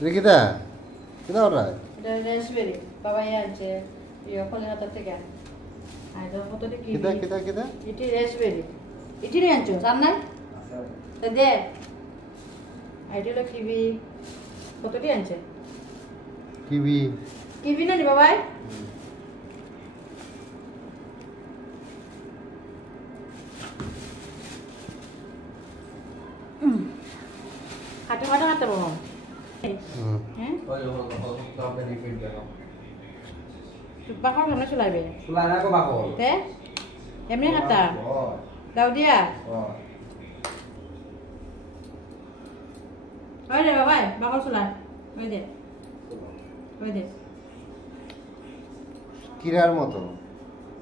কিতা কিতা ওরা এটা রেসবেরি বাবা আনছে ইয়ে কলকাতা থেকে আইতো কতটি কি কিতা কিতা কিতা এটি রেসবেরি এটি নিয়ে আনছো জান নাই তো দে আইটি হলো কিবি কতটি আনছে কিবি কিবি না নি বাবাই খাটে খাটে খাটে বাবা হ্যাঁ বাকর কেমন চলাইবে তে এমনি খাতা দাও দিয়া ওই দে বাবাই বাকর চলাই ওই দে কিরার মতো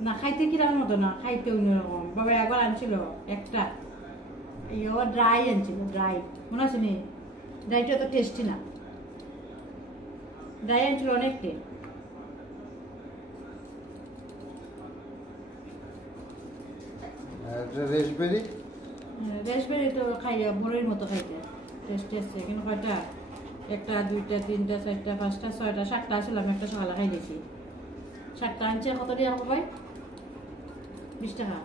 না খাইতে কিরার মতো না খাইতে অন্যরকম বাবা একবার আনছিল একটা ইয়ে ড্রাই আনছিল ড্রাই মনে আছে নি ড্রাইটা তো টেস্টি না ড্রাই আনছিল অনেকটি রেসবেরি রেসবেরি তো খাইয়া বড়ির মতো খাইতে টেস্টি আছে কিন্তু কয়টা একটা দুইটা তিনটা চারটা পাঁচটা ছয়টা সাতটা ছিলাম একটা সকালে খাই দিয়েছি সাতটা আনছে কত দিয়ে পাবাই 20 টাকা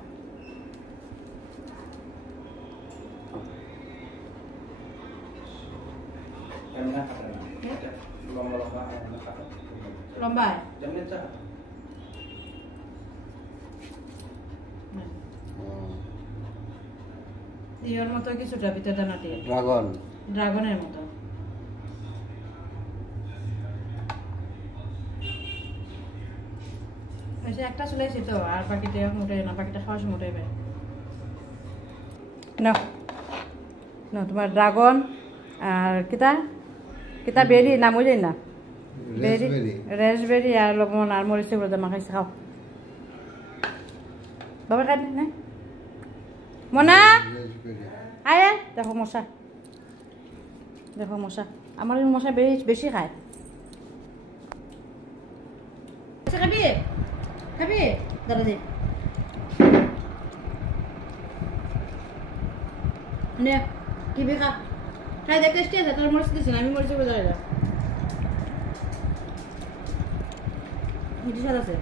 লম্বা ইয়ের মতো কিছুটা ভিতরে দানা দিয়ে ড্রাগনের মতো একটা চলেছি তো আর বাকিটা মোটে না বাকিটা খাওয়ার সময় মোটে না তোমার ড্রাগন আর কিতা কিতা বেরি নাম ওই না বেরি রেসবেরি আর লবণ আর মরিচে গুলো মাখাইছে খাও বাবা খাই না মনা আয় দেখো মশা আমার মশা বেশি খায় খাবি খাবি দাদা দে নে কি খা খাই দেখ টেস্টি আছে তোর মরিচ দিস না আমি মরিচ করে দাঁড়াই মিঠি স্বাদ আছে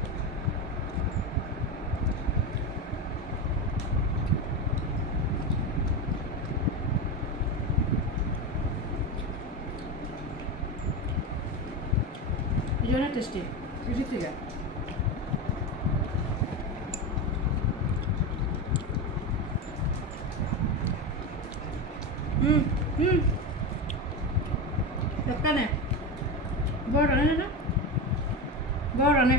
অনেক টেস্টি ঠিক ঠিক একটা নে বড় নে না বড় নে